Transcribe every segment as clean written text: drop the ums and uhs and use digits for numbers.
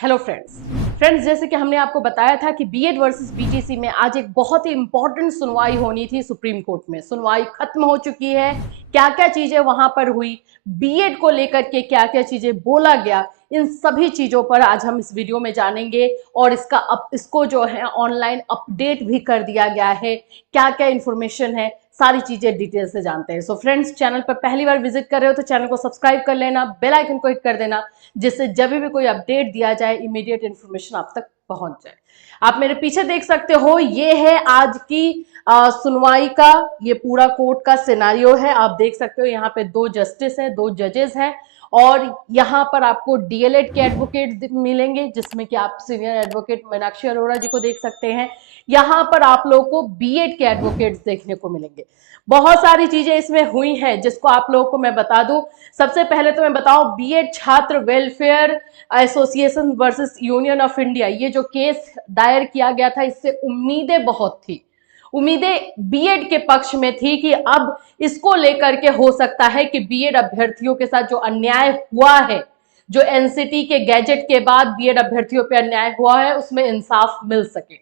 Hello friends, जैसे कि हमने आपको बताया था कि बीएड वर्सेस बीटीसी में आज एक बहुत ही इंपॉर्टेंट सुनवाई होनी थी सुप्रीम कोर्ट में। सुनवाई खत्म हो चुकी है। क्या क्या चीजें वहां पर हुई, बीएड को लेकर के क्या क्या चीजें बोला गया, इन सभी चीजों पर आज हम इस वीडियो में जानेंगे। और इसको जो है ऑनलाइन अपडेट भी कर दिया गया है। क्या क्या इंफॉर्मेशन है, सारी चीजें डिटेल से जानते हैं। सो फ्रेंड्स, चैनल पर पहली बार विजिट कर रहे हो तो चैनल को सब्सक्राइब कर लेना, बेल आइकन को हिट कर देना, जिससे जब भी कोई अपडेट दिया जाए इमीडिएट इन्फॉर्मेशन आप तक पहुंच जाए। आप मेरे पीछे देख सकते हो, ये है आज की सुनवाई का ये पूरा कोर्ट का सिनारियो है। आप देख सकते हो यहाँ पे दो जस्टिस हैं, दो जजेस हैं, और यहाँ पर आपको डीएलएड के एडवोकेट मिलेंगे, जिसमें कि आप सीनियर एडवोकेट मीनाक्षी अरोड़ा जी को देख सकते हैं। यहाँ पर आप लोगों को बीएड के एडवोकेट्स देखने को मिलेंगे। बहुत सारी चीजें इसमें हुई हैं जिसको आप लोगों को मैं बता दूं। सबसे पहले तो मैं बताऊं, बीएड छात्र welfare association versus union of India, ये जो केस दायर किया गया था, इससे उम्मीदें बहुत थी। उम्मीदें बीएड के पक्ष में थी कि अब इसको लेकर के हो सकता है कि बीएड अभ्यर्थियों के साथ जो अन्याय हुआ है, जो एनसीटी के गैजेट के बाद बीएड अभ्यर्थियों पे अन्याय हुआ है, उसमें इंसाफ मिल सके।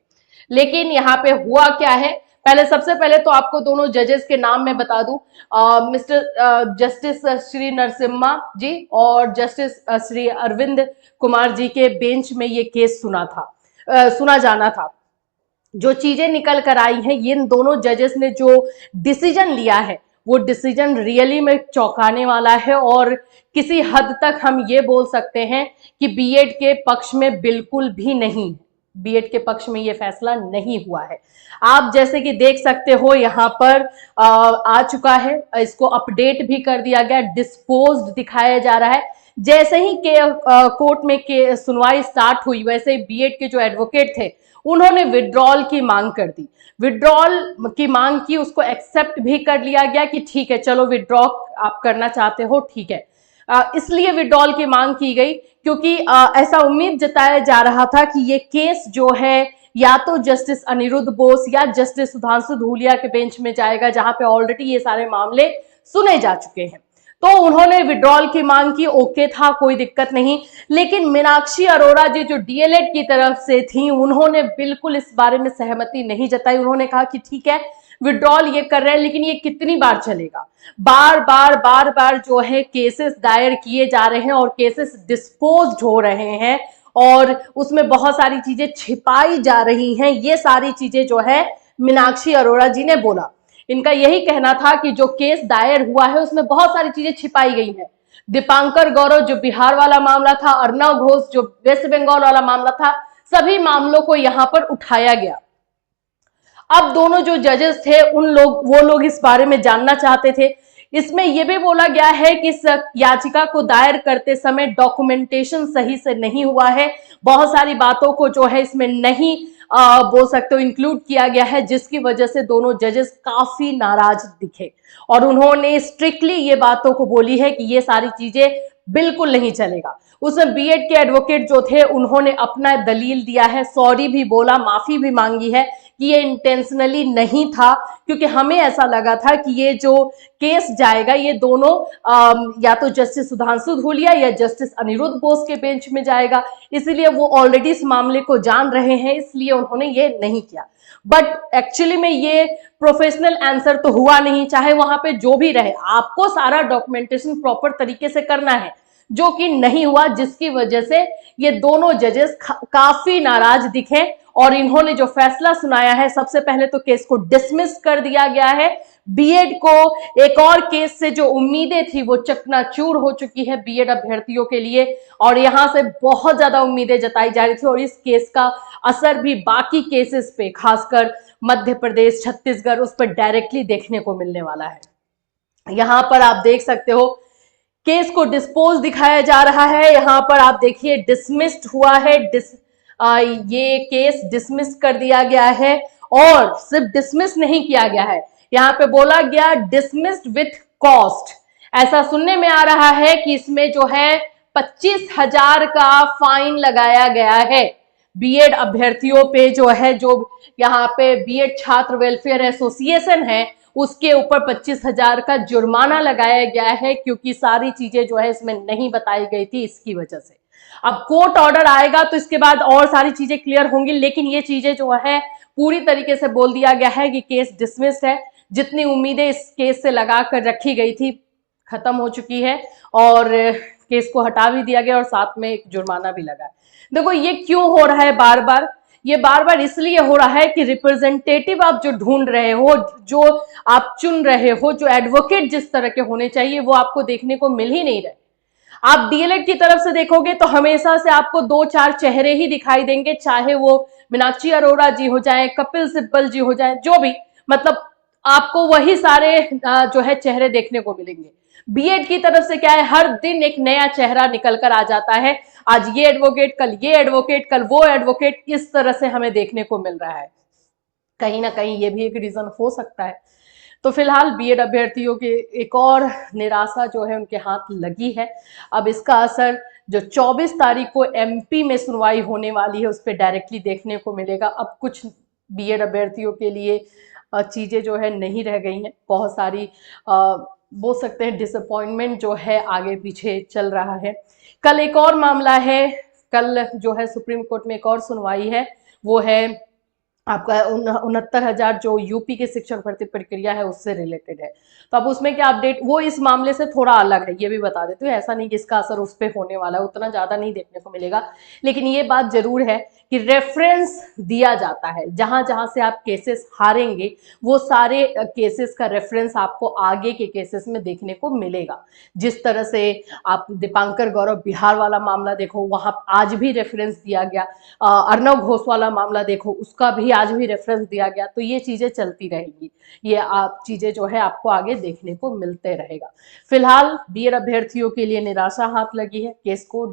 लेकिन यहाँ पे हुआ क्या है, सबसे पहले तो आपको दोनों जजेस के नाम मैं बता दूं। मिस्टर जस्टिस श्री नरसिम्हा जी और जस्टिस श्री अरविंद कुमार जी के बेंच में ये केस सुना जाना था। जो चीजें निकल कर आई हैं, इन दोनों जजेस ने जो डिसीजन लिया है, वो डिसीजन रियली में चौंकाने वाला है। और किसी हद तक हम ये बोल सकते हैं कि बीएड के पक्ष में बिल्कुल भी नहीं, बीएड के पक्ष में ये फैसला नहीं हुआ है। आप जैसे कि देख सकते हो, यहाँ पर आ चुका है, इसको अपडेट भी कर दिया गया, डिस्पोज्ड दिखाया जा रहा है। जैसे ही कोर्ट में सुनवाई स्टार्ट हुई, वैसे ही बीएड के जो एडवोकेट थे, उन्होंने विड्रॉल की मांग कर दी। विड्रॉल की मांग की, उसको एक्सेप्ट भी कर लिया गया कि ठीक है, चलो विड्रॉ आप करना चाहते हो, ठीक है। इसलिए विड्रॉल की मांग की गई क्योंकि ऐसा उम्मीद जताया जा रहा था कि ये केस जो है या तो जस्टिस अनिरुद्ध बोस या जस्टिस सुधांशु धूलिया के बेंच में जाएगा, जहां पे ऑलरेडी ये सारे मामले सुने जा चुके हैं। तो उन्होंने विड्रॉल की मांग की, ओके था, कोई दिक्कत नहीं। लेकिन मीनाक्षी अरोड़ा जी जो डीएलएड की तरफ से थी, उन्होंने बिल्कुल इस बारे में सहमति नहीं जताई। उन्होंने कहा कि ठीक है, विड्रॉल ये कर रहे हैं, लेकिन ये कितनी बार चलेगा। बार बार जो है केसेस दायर किए जा रहे हैं और केसेस डिस्पोज्ड हो रहे हैं, और उसमें बहुत सारी चीजें छिपाई जा रही हैं। ये सारी चीजें जो है मीनाक्षी अरोड़ा जी ने बोला। इनका यही कहना था कि जो केस दायर हुआ है उसमें बहुत सारी चीजें छिपाई गई हैं। दीपांकर गौरव जो बिहार वाला मामला था, अर्णव घोष जो वेस्ट बंगाल वाला मामला था, सभी मामलों को यहां पर उठाया गया। अब दोनों जो जजेस थे, वो लोग इस बारे में जानना चाहते थे। इसमें यह भी बोला गया है कि इस याचिका को दायर करते समय डॉक्यूमेंटेशन सही से नहीं हुआ है। बहुत सारी बातों को जो है इसमें नहीं बोल सकते हो इंक्लूड किया गया है, जिसकी वजह से दोनों जजेस काफी नाराज दिखे और उन्होंने स्ट्रिक्टली ये बातों को बोली है कि ये सारी चीजें बिल्कुल नहीं चलेगा। उसमें बीएड के एडवोकेट जो थे, उन्होंने अपना दलील दिया है, सॉरी भी बोला, माफी भी मांगी है कि ये इंटेंशनली नहीं था, क्योंकि हमें ऐसा लगा था कि ये जो केस जाएगा, ये दोनों या तो जस्टिस सुधांशु धूलिया या जस्टिस अनिरुद्ध बोस के बेंच में जाएगा। इसीलिए वो ऑलरेडी इस मामले को जान रहे हैं, इसलिए उन्होंने ये नहीं किया। बट एक्चुअली में ये प्रोफेशनल आंसर तो हुआ नहीं। चाहे वहां पे जो भी रहे, आपको सारा डॉक्यूमेंटेशन प्रॉपर तरीके से करना है, जो कि नहीं हुआ, जिसकी वजह से ये दोनों जजेस काफी नाराज दिखे। और इन्होंने जो फैसला सुनाया है, सबसे पहले तो केस को डिसमिस कर दिया गया है। बीएड को एक और केस से जो उम्मीदें थी वो चकनाचूर हो चुकी है बीएड अभ्यर्थियों के लिए, और यहां से बहुत ज्यादा उम्मीदें जताई जा रही थी। और इस केस का असर भी बाकी केसेस पे, खासकर मध्य प्रदेश, छत्तीसगढ़, उस पर डायरेक्टली देखने को मिलने वाला है। यहां पर आप देख सकते हो, केस को डिस्पोज दिखाया जा रहा है। यहां पर आप देखिए डिसमिस्ड हुआ है, ये केस डिसमिस कर दिया गया है। और सिर्फ डिसमिस नहीं किया गया है, यहाँ पे बोला गया डिसमिस्ड विथ कॉस्ट। ऐसा सुनने में आ रहा है कि इसमें जो है 25,000 का फाइन लगाया गया है बीएड अभ्यर्थियों पे, जो है जो यहाँ पे बीएड छात्र वेलफेयर एसोसिएशन है, उसके ऊपर 25,000 का जुर्माना लगाया गया है, क्योंकि सारी चीजें जो है इसमें नहीं बताई गई थी, इसकी वजह से। अब कोर्ट ऑर्डर आएगा तो इसके बाद और सारी चीजें क्लियर होंगी, लेकिन ये चीजें जो है पूरी तरीके से बोल दिया गया है कि केस डिसमिस्ड है। जितनी उम्मीदें इस केस से लगा कर रखी गई थी खत्म हो चुकी है, और केस को हटा भी दिया गया और साथ में एक जुर्माना भी लगा है। देखो ये क्यों हो रहा है बार बार, ये बार बार इसलिए हो रहा है कि रिप्रेजेंटेटिव आप जो ढूंढ रहे हो, जो आप चुन रहे हो, जो एडवोकेट जिस तरह के होने चाहिए वो आपको देखने को मिल ही नहीं रहे। आप डीएलएड की तरफ से देखोगे तो हमेशा से आपको दो चार चेहरे ही दिखाई देंगे, चाहे वो मीनाक्षी अरोड़ा जी हो जाए, कपिल सिब्बल जी हो जाए, जो भी, मतलब आपको वही सारे जो है चेहरे देखने को मिलेंगे। बीएड की तरफ से क्या है, हर दिन एक नया चेहरा निकल कर आ जाता है। आज ये एडवोकेट, कल ये एडवोकेट, कल वो एडवोकेट, इस तरह से हमें देखने को मिल रहा है। कहीं ना कहीं ये भी एक रीजन हो सकता है। तो फिलहाल बीएड अभ्यर्थियों की एक और निराशा जो है उनके हाथ लगी है। अब इसका असर जो 24 तारीख को एमपी में सुनवाई होने वाली है उस पर डायरेक्टली देखने को मिलेगा। अब कुछ बीएड अभ्यर्थियों के लिए चीजें जो है नहीं रह गई हैं, बहुत सारी बोल सकते हैं डिसअपॉइंटमेंट जो है आगे पीछे चल रहा है। कल एक और मामला है, कल जो है सुप्रीम कोर्ट में एक और सुनवाई है, वो है आपका 69,000 जो यूपी के शिक्षक भर्ती प्रक्रिया है उससे रिलेटेड है। तो अब उसमें क्या अपडेट, वो इस मामले से थोड़ा अलग है, ये भी बता देती हूँ। ऐसा नहीं कि इसका असर उस पर होने वाला है, उतना ज्यादा नहीं देखने को मिलेगा, लेकिन ये बात जरूर है कि रेफरेंस दिया जाता है। जहां जहां से आप केसेस हारेंगे वो सारे केसेस का रेफरेंस आपको आगे के केसेस में देखने को मिलेगा। जिस तरह से आप दीपांकर गौरव बिहार वाला मामला देखो, वहां आज भी रेफरेंस दिया गया। अर्णव घोष वाला मामला देखो, उसका भी आज भी रेफरेंस दिया गया। तो ये चीजें चलती रहेगी, ये आप चीजें जो है आपको आगे देखने को मिलते रहेगा। फिलहाल बीएड अभ्यर्थियों के लिए निराशा हाथ लगी है, केस को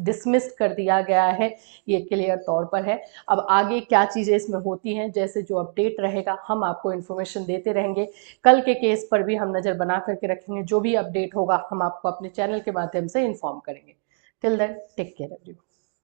डिसमिस कर दिया गया है, ये क्लियर तौर पर है। अब आगे क्या चीजें इसमें होती हैं, जैसे जो अपडेट रहेगा हम आपको इन्फॉर्मेशन देते रहेंगे। कल के केस पर भी हम नजर बना करके रखेंगे, जो भी अपडेट होगा हम आपको अपने चैनल के माध्यम से इन्फॉर्म करेंगे। Till then take care everyone.